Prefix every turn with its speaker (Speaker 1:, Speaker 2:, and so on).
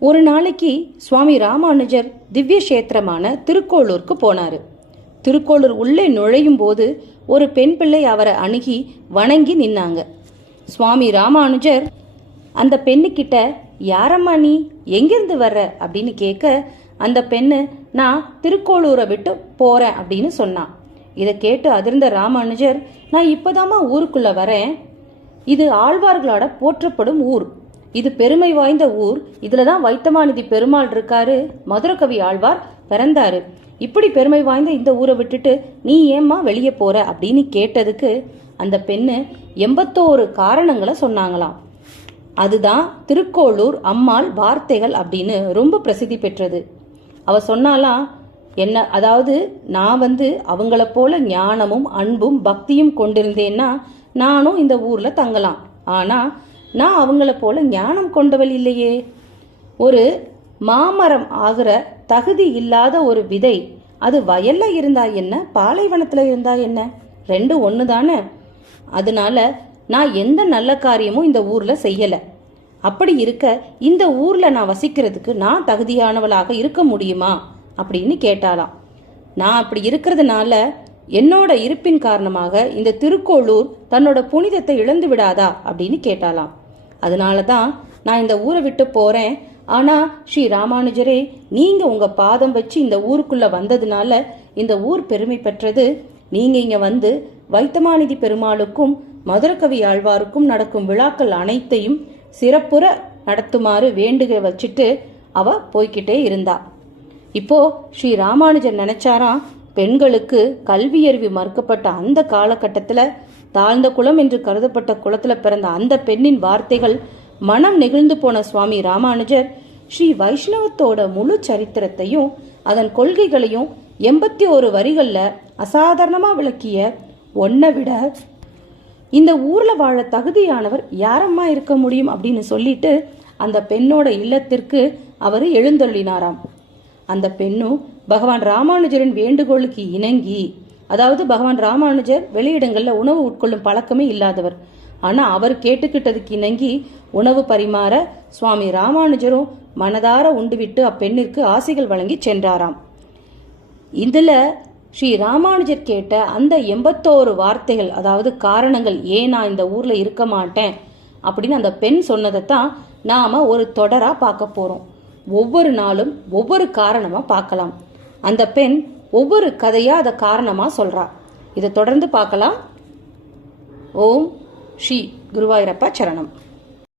Speaker 1: ஒரு நாளைக்கு சுவாமி ராமானுஜர் திவ்ய கஷேத்திரமான திருக்கோளூருக்கு போனார். திருக்கோளூர் உள்ளே நுழையும் போது ஒரு பெண் பிள்ளை அவரை அணுகி வணங்கி நின்னாங்க. சுவாமி ராமானுஜர் அந்த பெண்ணுக்கிட்ட யாரம்மா நீ? எங்கிருந்து வர்ற? அப்படின்னு கேட்க அந்த பெண்ணு நான் திருக்கோளூரை விட்டு போறேன் அப்படின்னு சொன்னான் இதை கேட்டு அதிர்ந்த ராமானுஜர் நான் இப்போதாம்மா ஊருக்குள்ள வரேன். இது ஆழ்வார்களோட போற்றப்படும் ஊர். இது பெருமை வாய்ந்த ஊர். இதில் தான் வைத்தமாநிதி பெருமாள் இருக்காரு. மதுரகவி ஆழ்வார் பிறந்தாரு. இப்படி பெருமை வாய்ந்த இந்த ஊரை விட்டுட்டு நீ ஏம்மா வெளியே போற அப்படின்னு கேட்டதுக்கு அந்த பெண்ணு எண்பத்தோரு காரணங்களை சொன்னாங்களாம். அதுதான் திருக்கோளூர் அம்மாள் வார்த்தைகள் அப்படின்னு ரொம்ப பிரசித்தி பெற்றது. அவ சொன்னாலாம் என்ன அதாவது நான் வந்து அவங்கள போல ஞானமும் அன்பும் பக்தியும் கொண்டிருந்தேன்னா நானும் இந்த ஊர்ல தங்கலாம். ஆனா நான் அவங்கள போல ஞானம் கொண்டவள் இல்லையே. ஒரு மாமரம் ஆகிற தகுதி இல்லாத ஒரு விதை அது வயல்ல இருந்தா என்ன பாலைவனத்துல இருந்தா என்ன? ரெண்டு ஒன்று தானே அதனால நான் எந்த நல்ல காரியமும் இந்த ஊர்ல செய்யல. அப்படி இருக்க இந்த ஊர்ல நான் வசிக்கிறதுக்கு நான் தகுதியானவளாக இருக்க முடியுமா? அப்படின்னு கேட்டாளாம். நான் அப்படி இருக்கிறதுனால என்னோட இருப்பின் காரணமாக இந்த திருக்கோளூர் தன்னோட புனிதத்தை இழந்து விடாதா? அப்படின்னு கேட்டாலாம் அதனால தான் நான் இந்த ஊரை விட்டு போறேன். ஆனா ஸ்ரீ ராமானுஜரே நீங்க உங்க பாதம் வச்சு இந்த ஊருக்குள்ள வந்ததுனால இந்த ஊர் பெருமை பெற்றது. நீங்க இங்க வந்து வைத்தமாநிதி பெருமாளுக்கும் மதுரகவி ஆழ்வாருக்கும் நடக்கும் விழாக்கள் அனைத்தையும் சிறப்புற நடத்துமாறு வேண்டுக வச்சுட்டு அவ போய்கிட்டே இருந்தா. இப்போ ஸ்ரீ ராமானுஜர் நினைச்சாராம் பெண்களுக்கு கல்வியறிவு மறுக்கப்பட்ட அந்த காலகட்டத்தில் தாழ்ந்த குலம் என்று கருதப்பட்ட குலத்துல பிறந்த அந்த பெண்ணின் வார்த்தைகள் மனம் நெகிழ்ந்து போன சுவாமி ராமானுஜர் ஸ்ரீ வைஷ்ணவத்தோட முழு சரித்திரத்தையும் அதன் கொள்கைகளையும் எண்பத்தி ஒரு வரிகளில் அசாதாரணமாக விளக்கிய ஒன்னை விட இந்த ஊர்ல வாழ தகுதியானவர் யாரம்மா இருக்க முடியும் அப்படின்னு சொல்லிட்டு அந்த பெண்ணோட இல்லத்திற்கு அவர் எழுந்தொள்ளினாராம். அந்த பெண்ணும் பகவான் ராமானுஜரின் வேண்டுகோளுக்கு இணங்கி அதாவது பகவான் ராமானுஜர் வெளியிடங்களில் உணவு உட்கொள்ளும் பழக்கமே இல்லாதவர். ஆனால் அவர் கேட்டுக்கிட்டதுக்கு இணங்கி உணவு பரிமாற சுவாமி ராமானுஜரும் மனதார உண்டுவிட்டு அப்பெண்ணிற்கு ஆசைகள் வழங்கி சென்றாராம். இதில் ஸ்ரீ ராமானுஜர் கேட்ட அந்த எண்பத்தோரு வார்த்தைகள் அதாவது காரணங்கள் ஏன் நான் இந்த ஊரில் இருக்க மாட்டேன்? அப்படின்னு அந்த பெண் சொன்னதை தான் நாம் ஒரு தொடராக பார்க்க போகிறோம் ஒவ்வொரு நாளும் ஒவ்வொரு காரணமாக பார்க்கலாம். அந்த பெண் ஒவ்வொரு கதையாக அதை காரணமாக சொல்கிறா இதை தொடர்ந்து பார்க்கலாம். ஓம் ஸ்ரீ குருவாயூரப்பா சரணம்.